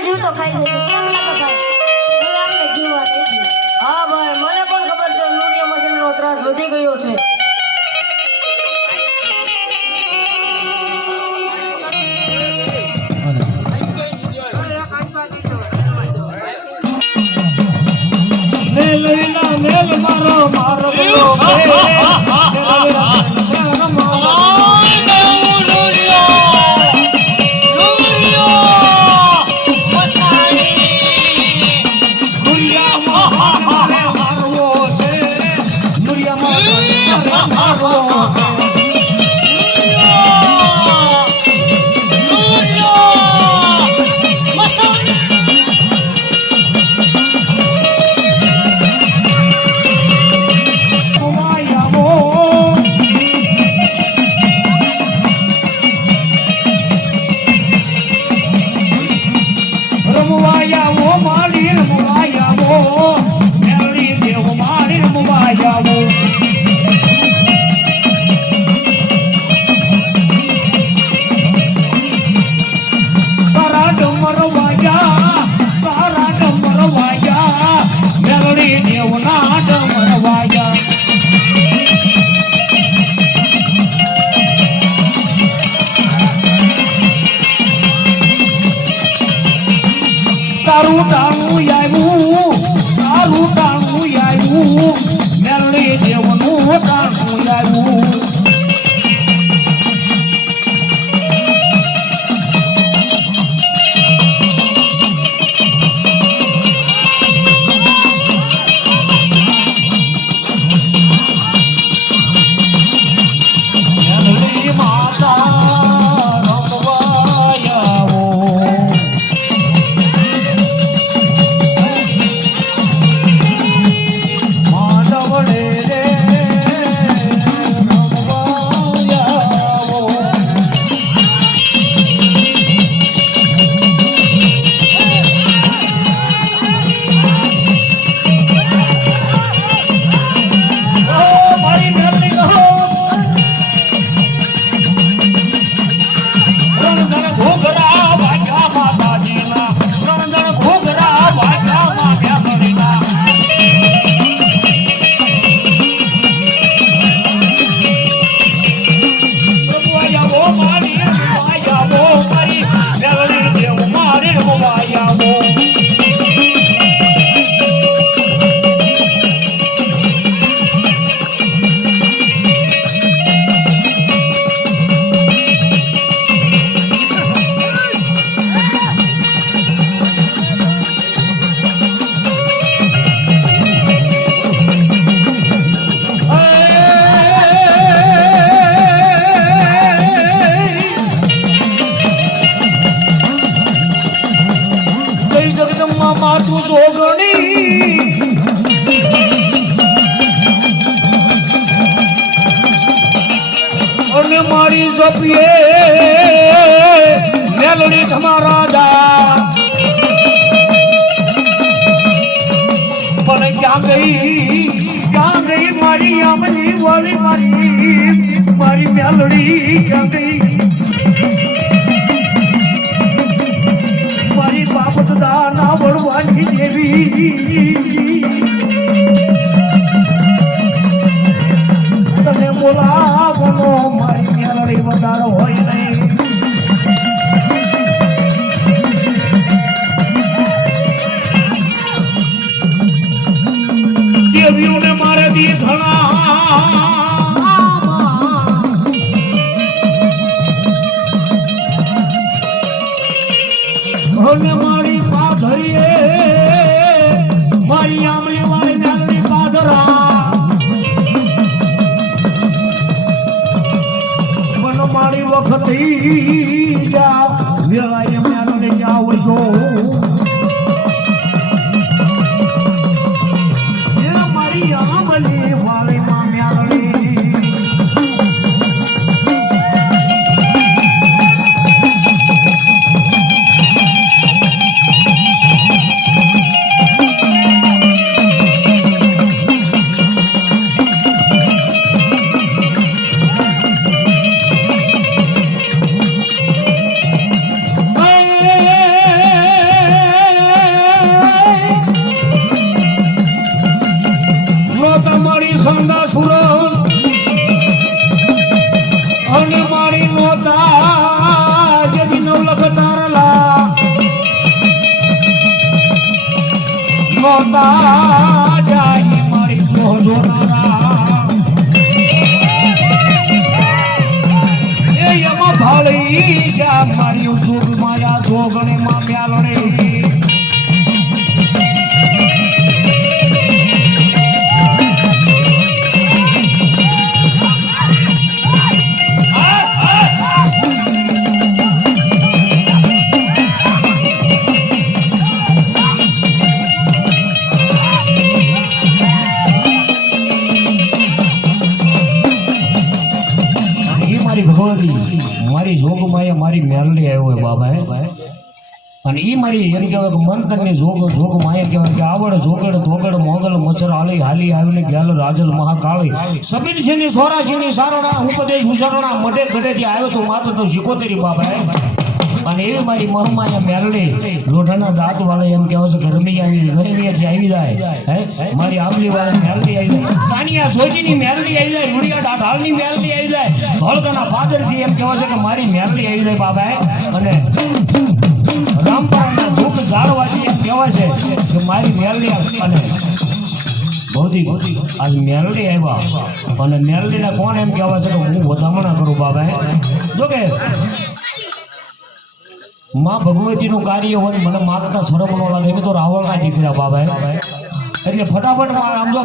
જીવ તો ખાઈ જશે કેમ લાગે ભાઈ હવે આપણે જીવવા નહીં દે હા ભાઈ મને પણ ખબર છે લુડિયા મશીનનો ત્રાસ વધી ગયો છે મેલ મારો મારો તારું ટાણું આવ્યું મેરડી દેવનું ટાણું આવ્યું માતું જોગણી અને મારી જપીએ મેલડી તમારા જા પણ ક્યાં ગઈ મારી આમલી વાળી મારી મેલડી ક્યાં ગઈ મારી બાબત દાના વળવાની દેવી તમે બોલાવો મારી મેલડી વધારો હોય નહીં દેવીઓને મારે દીધણા અને મારી પાધરીએ મારી આમલી વાળી મેલડી પાધરા મન મારી વખત જા વેળાએ મેલડી જાવ છો મારી આમલી વાળી માં મેલડી ઉલગ તારલા નોતા જાય મારી જોનારા એ એમાં ભાળી જા મારી જોગ માયા જોગને માં મ્યાલો રે મારી જોગમાં મારી મેલડી આવ્યો હોય બાબા અને એ મારી એમ કહેવાય કે મંતરની જોગ માયા કહેવાય કે આવડ જોગડ ધોગડ મોગલ મચર હાલી હાલી આવીને ગ્યાલ રાજલ મહાકાળી સબીર છે ની સોરાશી ની સારણા ઉપદેશ ઉસરણા મઢે ગઢેથી આવ્યો તો માતો તો શીખોતેરી બાબા અને એવી મારી મહમાયા મેલડી લોઢાના દાંત વાળા એમ કહેવાય છે કે રમિયાથી આવી જાય હે મારી આંબલી વાળા મેલડી આવી જાય કાનિયા જોઈતીની મેલડી આવી જાય રૂડિયા ડાઢાળની મેલડી આવી જાય ધોળકાના ફાદરથી એમ કહેવાય છે કે મારી મેલડી આવી જાય બાબા અને રામપાળના દુઃખ જાળવાથી એમ કહેવાય છે કે મારી મેલડી અને ભૌતિક આજ મેલડી આવ્યા અને મેલડીને કોણ એમ કહેવાય છે કે હું વધામણા કરું બાબા જોકે માં ભગવતીનું કાર્ય હોય મને માગતા શરમ ન લાગે એમ તો રાવણના દીકરા બાબા એટલે ફટાફટ આમ જો